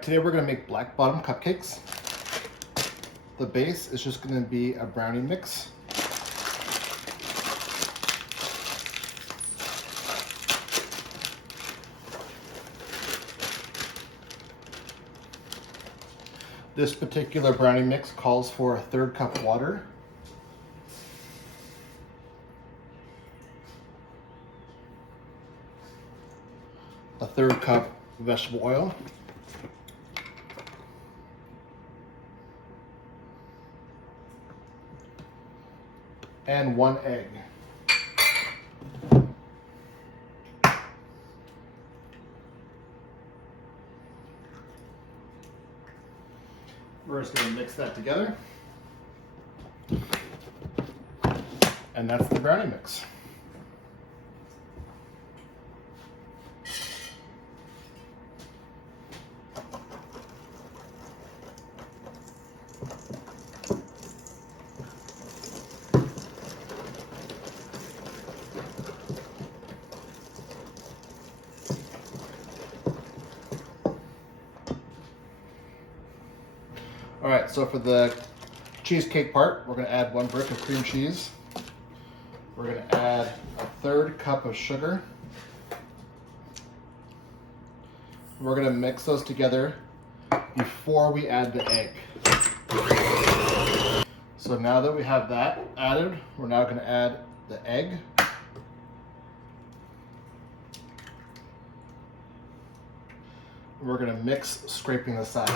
right, today we're gonna make black bottom cupcakes. The base is just gonna be a brownie mix. This particular brownie mix calls for a 1/3 cup water, a 1/3 cup vegetable oil, and 1 egg. We're just going to mix that together. And that's the brownie mix. All right, so for the cheesecake part, we're gonna add 1 brick of cream cheese. We're gonna add a 1/3 cup of sugar. We're gonna mix those together before we add the egg. So now that we have that added, we're now gonna add the egg. We're gonna mix, scraping the sides.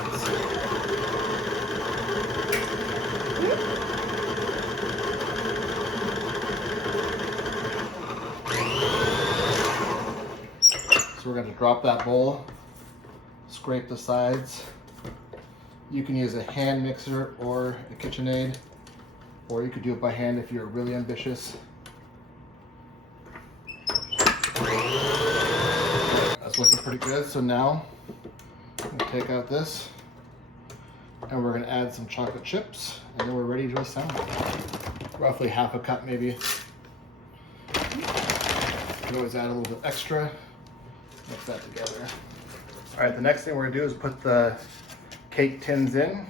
So we're going to drop that bowl, scrape the sides. You can use a hand mixer or a KitchenAid, or you could do it by hand if you're really ambitious. That's looking pretty good. So now I'm going to take out this, and we're going to add some chocolate chips, and then we're ready to assemble. Roughly 1/2 cup maybe. You can always add a little bit extra. Mix that together. All right, the next thing we're gonna do is put the cake tins in,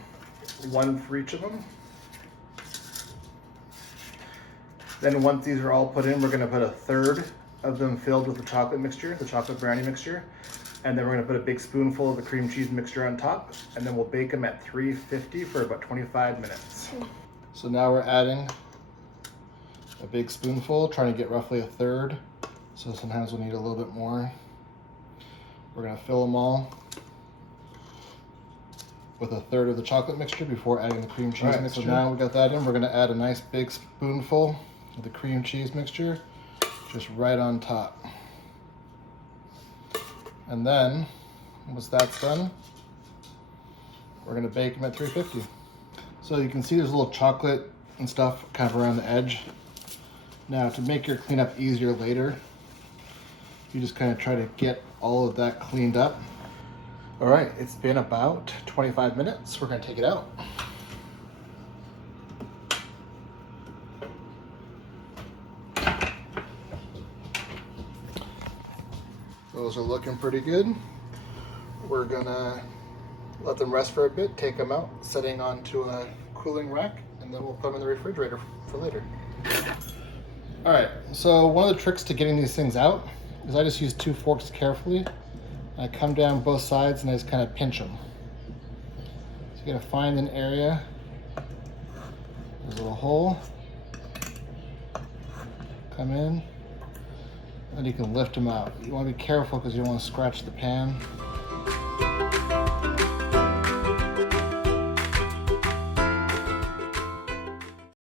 1 for each of them. Then once these are all put in, we're gonna put a 1/3 of them filled with the chocolate mixture, the chocolate brownie mixture. And then we're gonna put a big spoonful of the cream cheese mixture on top, and then we'll bake them at 350 for about 25 minutes. So now we're adding a big spoonful, trying to get roughly a 1/3. So sometimes we'll need a little bit more. We're gonna fill them all with a 1/3 of the chocolate mixture before adding the cream cheese mixture. So now we got that in, we're gonna add a nice big spoonful of the cream cheese mixture just right on top. And then, once that's done, we're gonna bake them at 350. So you can see there's a little chocolate and stuff kind of around the edge. Now to make your cleanup easier later, you just kind of try to get all of that cleaned up. All right, it's been about 25 minutes. We're gonna take it out. Those are looking pretty good. We're gonna let them rest for a bit, take them out, setting onto a cooling rack, and then we'll put them in the refrigerator for later. All right, so one of the tricks to getting these things out is I just use 2 forks carefully. I come down both sides and I just kind of pinch them. So you gotta find an area. There's a little hole. Come in, and you can lift them out. You wanna be careful because you don't wanna scratch the pan.